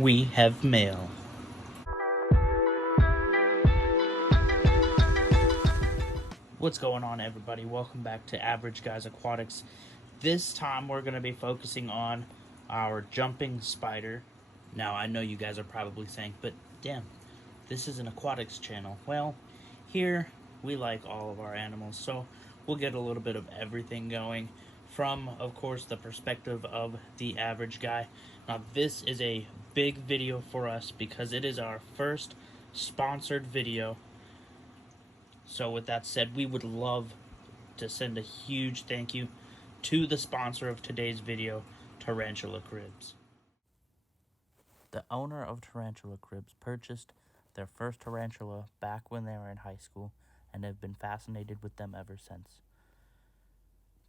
We have mail. What's going on, everybody? Welcome back to Average Guys Aquatics. This time we're going to be focusing on our jumping spider. Now, I know you guys are probably saying, but damn, this is an aquatics channel. Well, here we like all of our animals, so we'll get a little bit of everything going from, of course, the perspective of the average guy. Now, this is a big video for us because it is our first sponsored video. So with that said, we would love to send a huge thank you to the sponsor of today's video, Tarantula Cribs. The owner of Tarantula Cribs purchased their first tarantula back when they were in high school and have been fascinated with them ever since.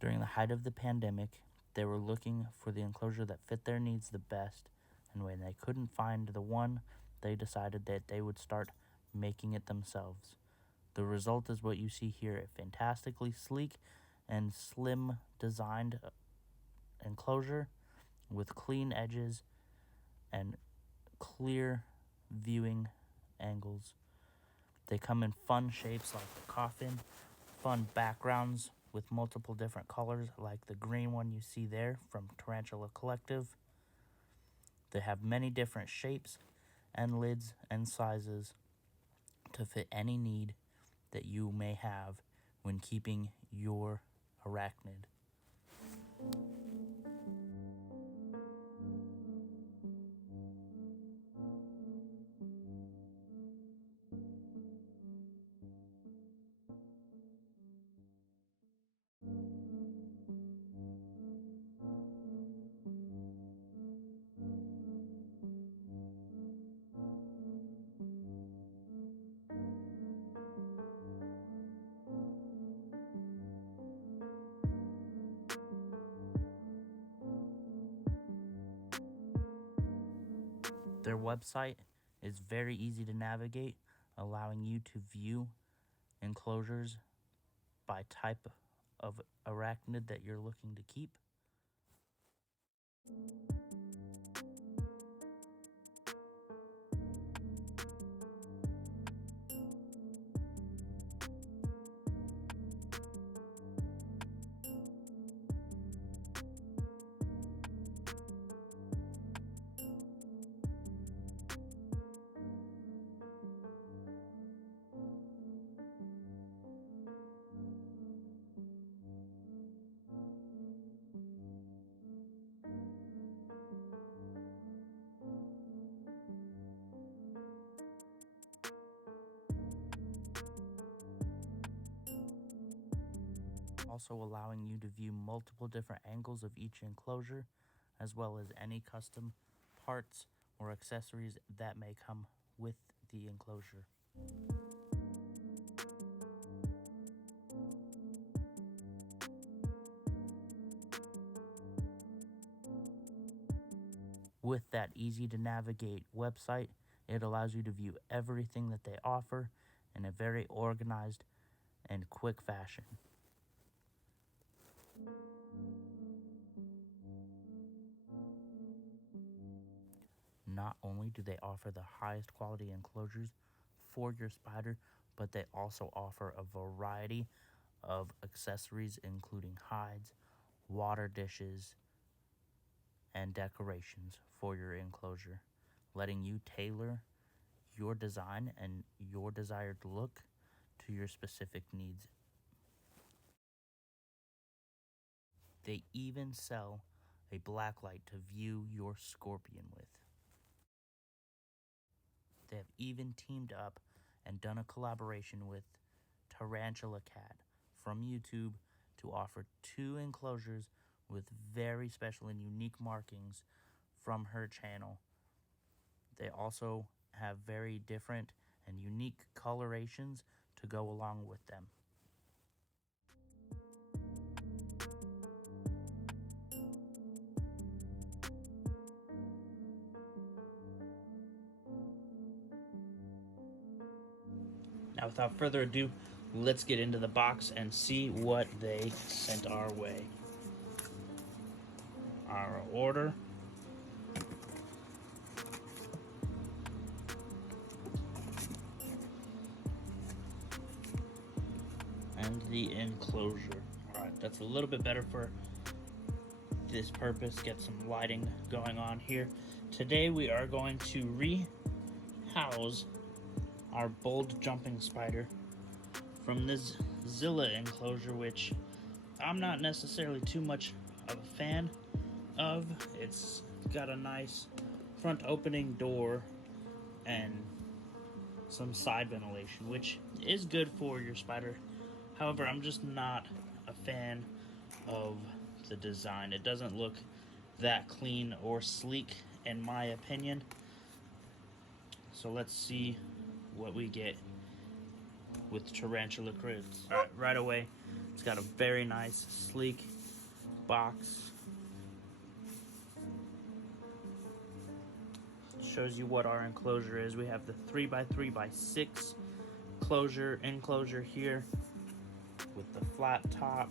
During the height of the pandemic, they were looking for the enclosure that fit their needs the best, and when they couldn't find the one, they decided that they would start making it themselves. The result is what you see here, a fantastically sleek and slim designed enclosure with clean edges and clear viewing angles. They come in fun shapes like the coffin, fun backgrounds with multiple different colors like the green one you see there from Tarantula Collective. They have many different shapes and lids and sizes to fit any need that you may have when keeping your arachnid. Their website is very easy to navigate, allowing you to view enclosures by type of arachnid that you're looking to keep. Also allowing you to view multiple different angles of each enclosure, as well as any custom parts or accessories that may come with the enclosure. With that easy to navigate website, it allows you to view everything that they offer in a very organized and quick fashion. Not only do they offer the highest quality enclosures for your spider, but they also offer a variety of accessories including hides, water dishes, and decorations for your enclosure, letting you tailor your design and your desired look to your specific needs. They even sell a blacklight to view your scorpion with. They have even teamed up and done a collaboration with Tarantula Cat from YouTube to offer 2 enclosures with very special and unique markings from her channel. They also have very different and unique colorations to go along with them. Now, without further ado, let's get into the box and see what they sent our way. Our order. the enclosure. Alright, that's a little bit better for this purpose. Get some lighting going on here. Today we are going to rehouse our bold jumping spider from this Zilla enclosure, which I'm not necessarily too much of a fan of. It's got a nice front opening door and some side ventilation, which is good for your spider. However, I'm just not a fan of the design. It doesn't look that clean or sleek in my opinion. So let's see what we get with Tarantula cribs. Alright, right away, it's got a very nice, sleek box. Shows you what our enclosure is. We have the 3x3x6 enclosure here with the flat top.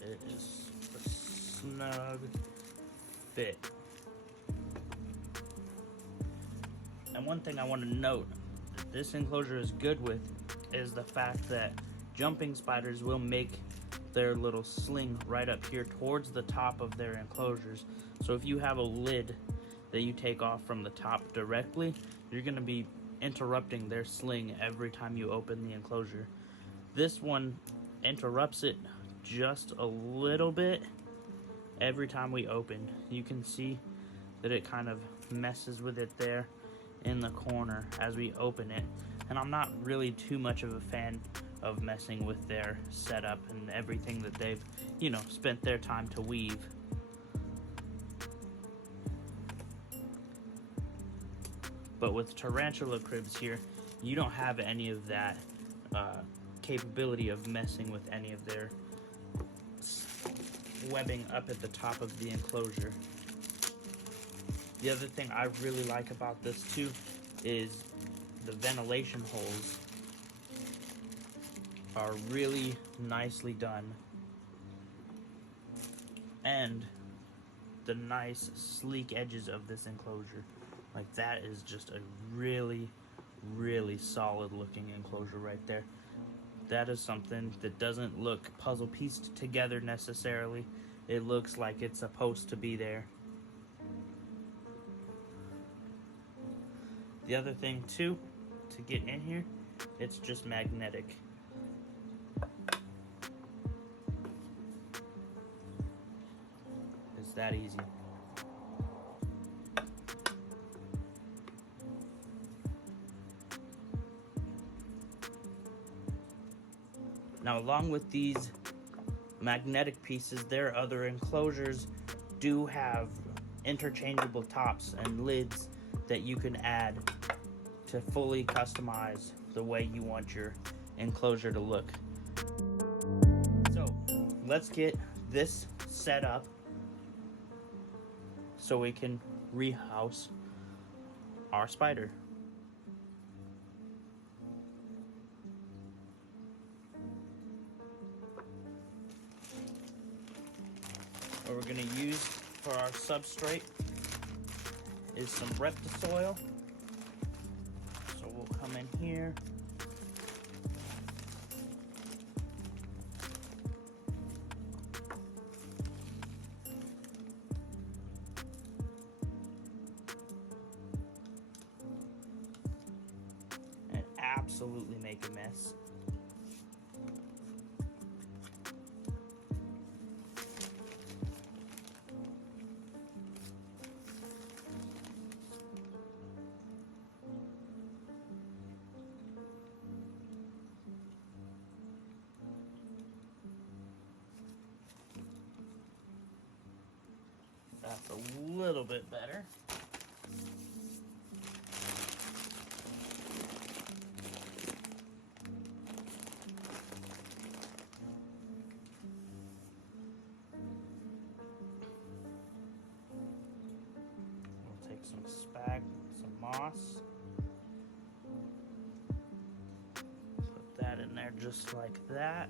It is a snug fit. And one thing I want to note that this enclosure is good with is the fact that jumping spiders will make their little sling right up here towards the top of their enclosures. So if you have a lid that you take off from the top directly, you're going to be interrupting their sling every time you open the enclosure. This one interrupts it just a little bit every time we open. You can see that it kind of messes with it there in the corner as we open it, and I'm not really too much of a fan of messing with their setup and everything that they've, you know, spent their time to weave. But with Tarantula cribs here, you don't have any of that capability of messing with any of their webbing up at the top of the enclosure. The other thing I really like about this too is the ventilation holes are really nicely done, and the nice sleek edges of this enclosure. Like, that is just a really, really solid looking enclosure right there. That is something that doesn't look puzzle pieced together necessarily. It looks like it's supposed to be there. The other thing too, to get in here, it's just magnetic. It's that easy. Now, along with these magnetic pieces, their other enclosures do have interchangeable tops and lids that you can add to fully customize the way you want your enclosure to look. So let's get this set up so we can rehouse our spider. What we're going to use for our substrate is some Reptisoil. So we'll come in here. And absolutely make a mess. That's a little bit better. We'll take some spag, some moss. Put that in there just like that.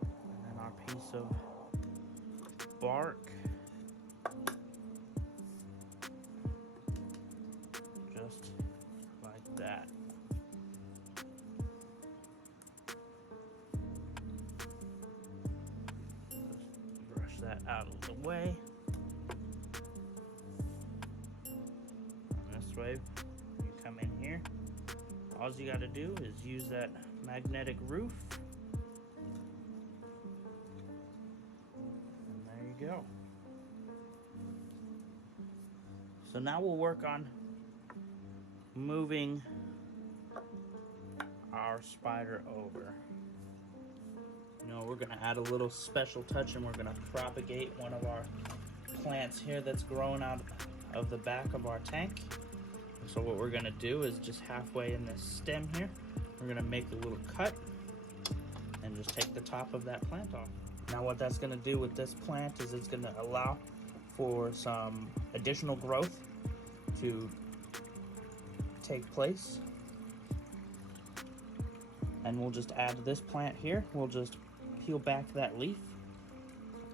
And then our piece of bark. Just like that. Just brush that out of the way. And this way, you come in here. All you got to do is use that magnetic roof. And there you go. So now we'll work on moving our spider over. You know, we're gonna add a little special touch, and we're gonna propagate one of our plants here that's growing out of the back of our tank. So what we're gonna do is just halfway in this stem here, we're gonna make a little cut and just take the top of that plant off. Now what that's gonna do with this plant is it's gonna allow for some additional growth to take place. And we'll just add this plant here. We'll just peel back that leaf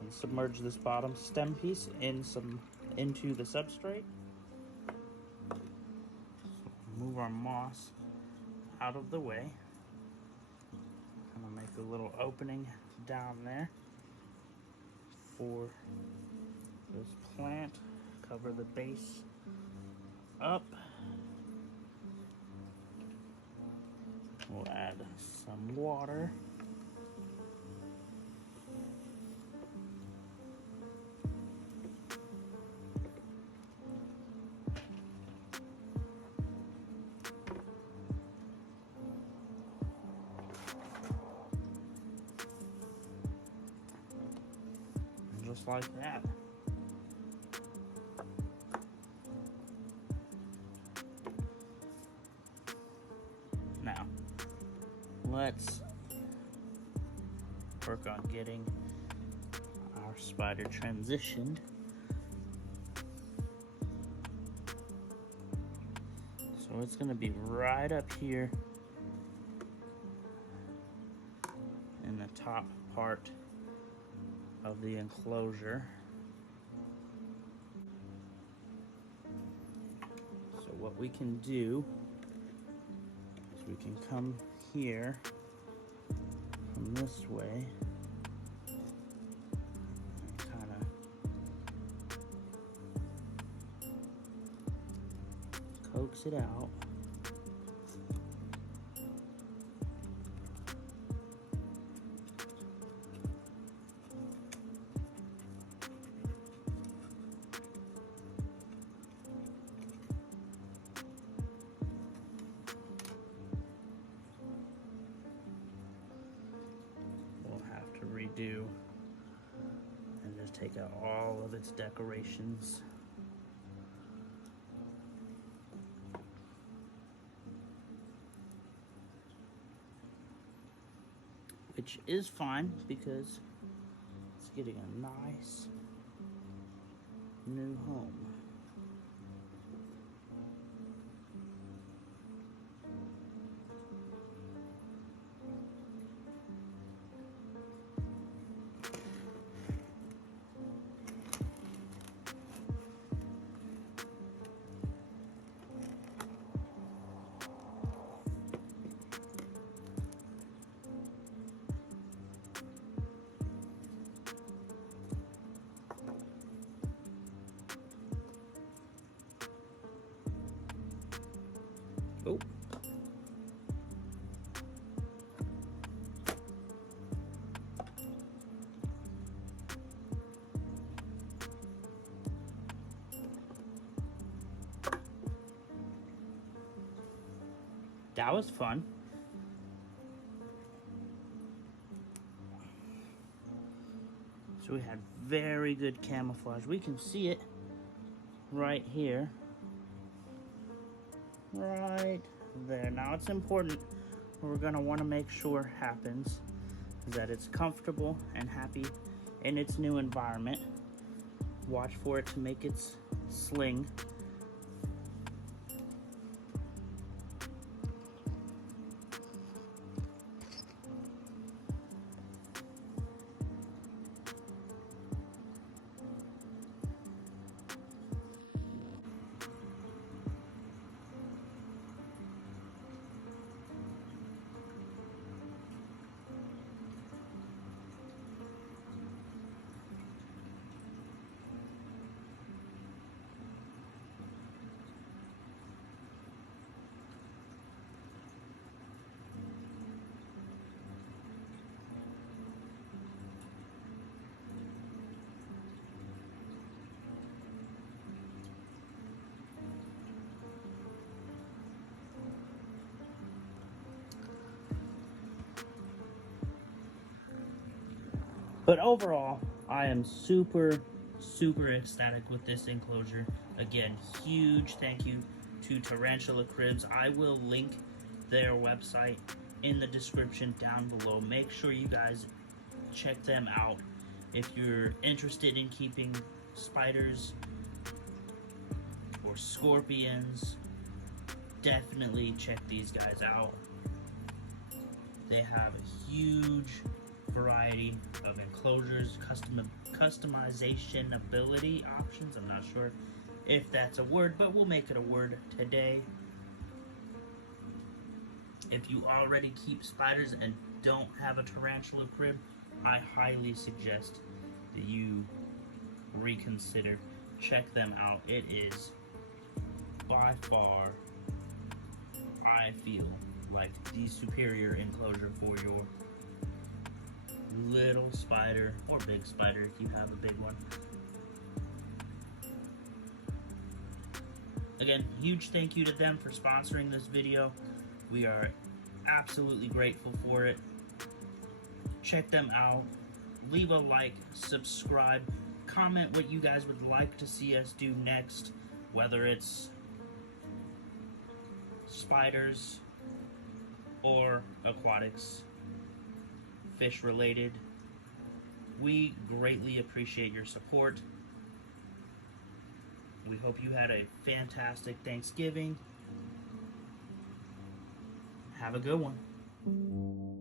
and submerge this bottom stem piece into the substrate. So move our moss out of the way. I'm gonna make a little opening down there for this plant. Cover the base up. We'll add some water. And just like that. Now, let's work on getting our spider transitioned. So it's going to be right up here in the top part of the enclosure. So what we can do is we can come here from this way and kind of coax it out. Redo and just take out all of its decorations. Which is fine because it's getting a nice new home. Oh. That was fun. So we had very good camouflage. We can see it right here. Right there. Now it's important, what we're gonna wanna make sure happens is that it's comfortable and happy in its new environment. Watch for it to make its sling. But overall, I am super ecstatic with this enclosure. Again, huge thank you to Tarantula Cribs. I will link their website in the description down below. Make sure you guys check them out if you're interested in keeping spiders or scorpions. Definitely check these guys out. They have a huge variety of enclosures, customization ability options. I'm not sure if that's a word, but we'll make it a word today. If you already keep spiders and don't have a tarantula crib, I highly suggest that you reconsider. Check them out. It is by far, I feel like, the superior enclosure for your little spider or big spider if you have a big one. Again, huge thank you to them for sponsoring this video. We are absolutely grateful for it. Check them out. Leave a like, subscribe, comment what you guys would like to see us do next, whether it's spiders or aquatics, fish related. We greatly appreciate your support. We hope you had a fantastic Thanksgiving. Have a good one.